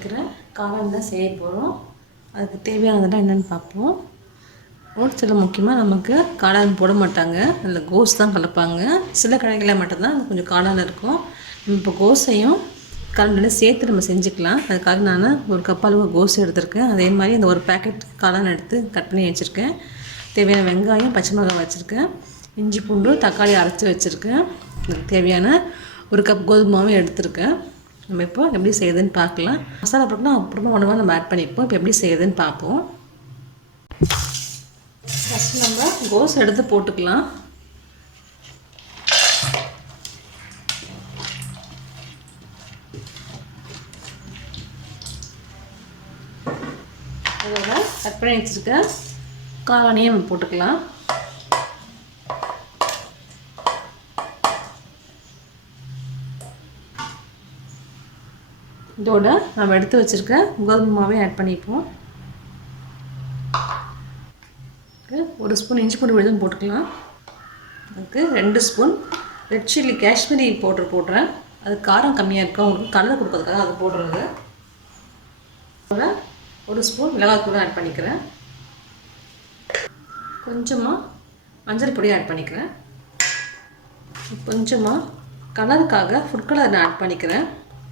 இருக்கிற காளான் தான் செய்ய போகிறோம். அதுக்கு தேவையானதெல்லாம் என்னென்னு பார்ப்போம். ரோட்ஸில் முக்கியமாக நமக்கு காளான் போட மாட்டாங்க, அதில் கோஸ் தான் கலப்பாங்க. சில கடைகளில் மட்டும்தான் கொஞ்சம் காளான் இருக்கும். இப்போ கோஸையும் காளான் சேர்த்து நம்ம செஞ்சுக்கலாம். அதுக்காக நான் ஒரு கப் அளவு கோஸ் எடுத்திருக்கேன். அதே மாதிரி அந்த ஒரு பேக்கெட் காளான் எடுத்து கட் பண்ணி வச்சுருக்கேன். தேவையான வெங்காயம், பச்சை மிளகாய் வச்சுருக்கேன். இஞ்சி பூண்டு தக்காளி அரைச்சி வச்சுருக்கேன். அதுக்கு தேவையான ஒரு கப் கோதுமாவும் எடுத்துருக்கேன். நம்ம இப்போ எப்படி செய்யுதுன்னு பார்க்கலாம். மசாலா போட்டுனா அப்புறமா ஒன்றுமா நம்ம ஆட் பண்ணிப்போம். இப்போ எப்படி செய்யுதுன்னு பார்ப்போம். ஃபஸ்ட்டு நம்ம கோஸ் எடுத்து போட்டுக்கலாம். அதோட கட் பண்ணி வச்சுருக்க காளானையும் நம்ம போட்டுக்கலாம். இதோட நம்ம எடுத்து வச்சுருக்க கோதுமாவே ஆட் பண்ணிப்போம். ஒரு ஸ்பூன் இஞ்சி பூண்டு விழுதும் போட்டுக்கலாம். அதுக்கு 2 spoon red chilli Kashmiri powder போடுறேன். அது காரம் கம்மியாக இருக்கும், உங்களுக்கு கலர் கொடுக்கறதுக்காக அது போடுறது. அதோட ஒரு ஸ்பூன் மிளகாத்தூள் ஆட் பண்ணிக்கிறேன். கொஞ்சமாக மஞ்சள் பொடி ஆட் பண்ணிக்கிறேன். கொஞ்சமாக கலருக்காக ஃபுட் கலர் நான் ஆட் பண்ணிக்கிறேன்.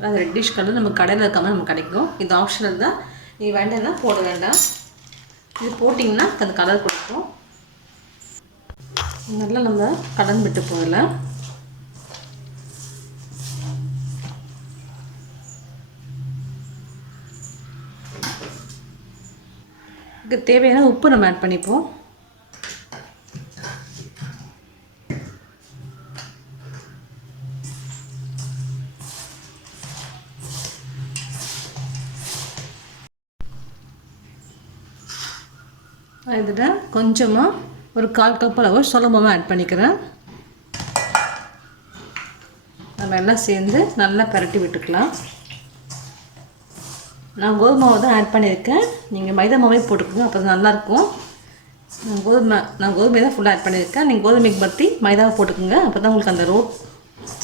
அது ரெட்டிஷ் கலர் நம்ம கடையில் இருக்காமல் நமக்கு கிடைக்கும். இது ஆப்ஷனல் தான், நீங்கள் வேண்டாம்னா போட வேண்டாம். இது போட்டிங்கன்னா அந்த கலர் கொடுக்கும். நல்லா நம்ம கலந்து விட்டு போகலாம். இதுக்கு தேவையான உப்பு நம்ம ஆட் பண்ணிப்போம். இதில் கொஞ்சமாக ஒரு 1/4 கப் அளவு சோளமாவை ஆட் பண்ணிக்கிறேன். நம்ம எல்லாம் சேர்ந்து நல்லா பரட்டி விட்டுக்கலாம். நான் கோதுமாவை தான் ஆட் பண்ணியிருக்கேன். நீங்கள் மைதா மாவே போட்டுக்கோங்க, அப்போ தான் நல்லாயிருக்கும். நான் கோதுமை தான் ஃபுல்லாக ஆட் பண்ணியிருக்கேன். நீங்கள் கோதுமைக்கு பற்றி மைதாவை போட்டுக்கோங்க, அப்போ தான் உங்களுக்கு அந்த ரோட்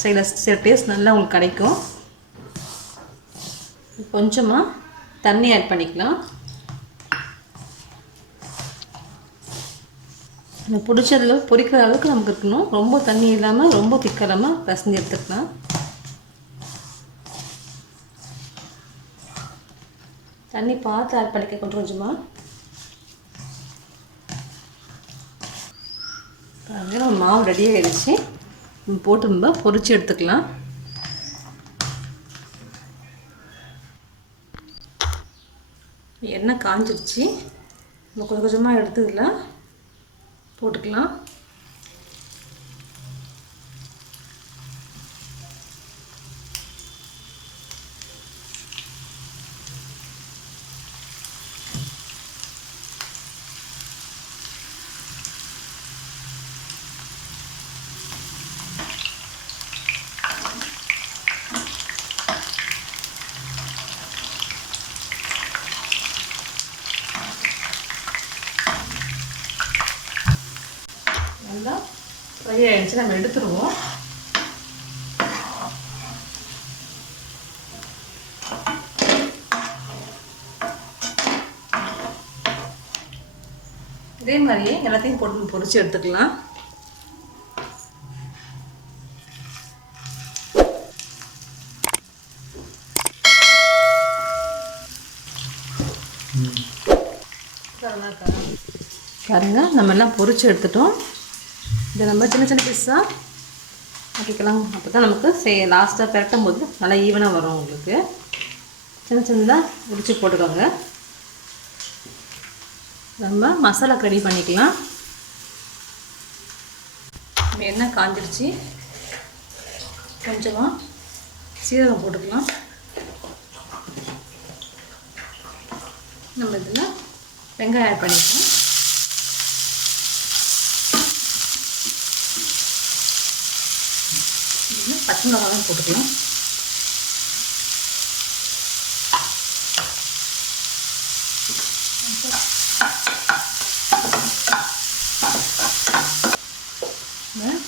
சைடில் டேஸ்ட் நல்லா உங்களுக்கு கிடைக்கும். கொஞ்சமாக தண்ணி ஆட் பண்ணிக்கலாம். பிடிச்சதில் பொரிக்கிற அளவுக்கு நமக்கு இருக்கணும். ரொம்ப தண்ணி இல்லாமல் ரொம்ப திக்கலாமல் பிசைஞ்சு எடுத்துக்கலாம். தண்ணி பார்த்து ஆட் பண்ணிக்க கொஞ்சம் கொஞ்சமாக. நம்ம மாவு ரெடி ஆகிடுச்சு. போட்டு நம்ம பொரிச்சு எடுத்துக்கலாம். எண்ணெய் காஞ்சிடுச்சு. நம்ம கொஞ்சம் கொஞ்சமாக எடுத்ததில் போட்டுக்கலாம். நல்லா ஃப்ரை ஆகிடுச்சு, நம்ம எடுத்துருவோம். இதே மாதிரியே எல்லாத்தையும் போட்டு பொரிச்சு எடுத்துக்கலாம். பாருங்க, நம்ம எல்லாம் பொரிச்சு எடுத்துட்டோம். இதை நம்ம சின்ன சின்ன பீஸாக ஆக்கிக்கலாம். அப்போ தான் நமக்கு லாஸ்ட்டாக பெரட்டும் போது நல்லா ஈவனாக வரும். உங்களுக்கு சின்ன சின்னதாக உரிச்சு போட்டுக்கோங்க. நம்ம மசாலா ரெடி பண்ணிக்கலாம். எண்ணெய் காஞ்சிருச்சு. கொஞ்சமாக சீரகம் போட்டுக்கலாம். நம்ம இதில் வெங்காயம் ஆட் பண்ணிக்கலாம். பச்சை மிளகாயும் போட்டுக்கலாம்.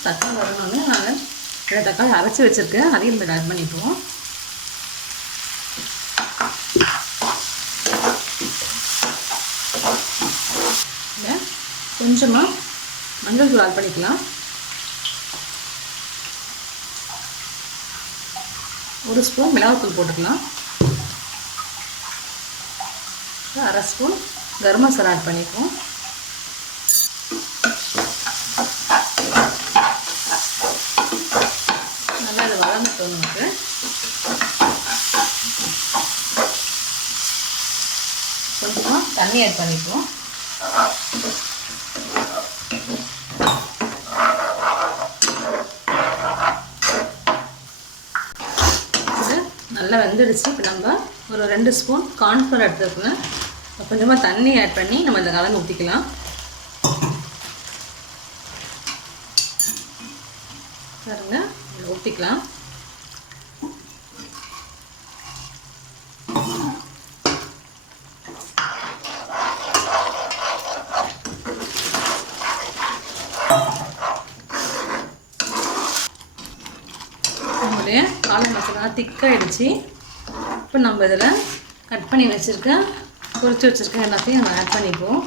பச்சை மிளகாய் நான் 2 தக்காளி அரைச்சி வச்சுருக்கேன், அதையும் நம்ம ஆட் பண்ணிப்போம். கொஞ்சமாக மஞ்சள் தூள் ஆட் பண்ணிக்கலாம். ஒரு ஸ்பூன் மிளகாத்தூள் போட்டுக்கலாம். அரை ஸ்பூன் கரம் மசாலா ஆட் பண்ணிப்போம். நல்லா இதை வளர்ந்துட்டோம். நமக்கு கொஞ்சமாக தண்ணி ஆட் பண்ணிப்போம். நல்லா வெந்துடுச்சு. இப்போ நம்ம ஒரு 2 ஸ்பூன் கார்ன்ஃப்ளவர் எடுத்துருக்கோம். கொஞ்சமாக தண்ணி ஆட் பண்ணி நம்ம இந்த கலந்து ஊற்றிக்கலாம். பாருங்க, ஊற்றிக்கலாம். நம்மளுடைய காளான் மசாலா திக்காகிடுச்சு. இப்போ நம்ம இதில் கட் பண்ணி வச்சுருக்க பொரிச்சு வச்சுருக்க எல்லாத்தையும் நம்ம ஆட் பண்ணிப்போம்.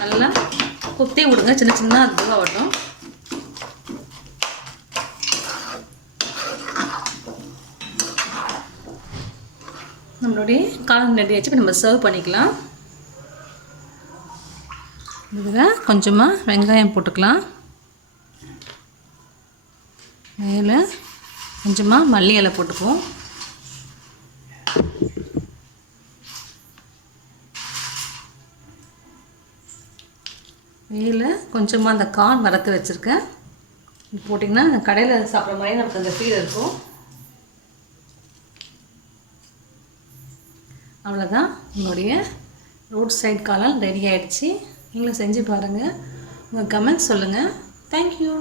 நல்லா கொத்தி விடுங்க, சின்ன சின்ன இதுவாகட்டும். நம்மளுடைய காளான் ரெடி ஆச்சு. இப்போ நம்ம சர்வ் பண்ணிக்கலாம். இதில் கொஞ்சமாக வெங்காயம் போட்டுக்கலாம். மேலே கொஞ்சமாக மல்லி இலை போட்டுக்குவோம். மேலே கொஞ்சமாக அந்த கார்ன் வறுத்து வச்சுருக்கேன். போட்டிங்கன்னா கடையில் சாப்பிட்ற மாதிரி நமக்கு அந்த ஃபீல் இருக்கும். அவ்வளோதான், உங்களுடைய ரோட் சைட் காளான் ரெடி ஆகிடுச்சு. நீங்களும் செஞ்சு பாருங்கள். உங்கள் கமெண்ட்ஸ் சொல்லுங்கள். தேங்க்யூ.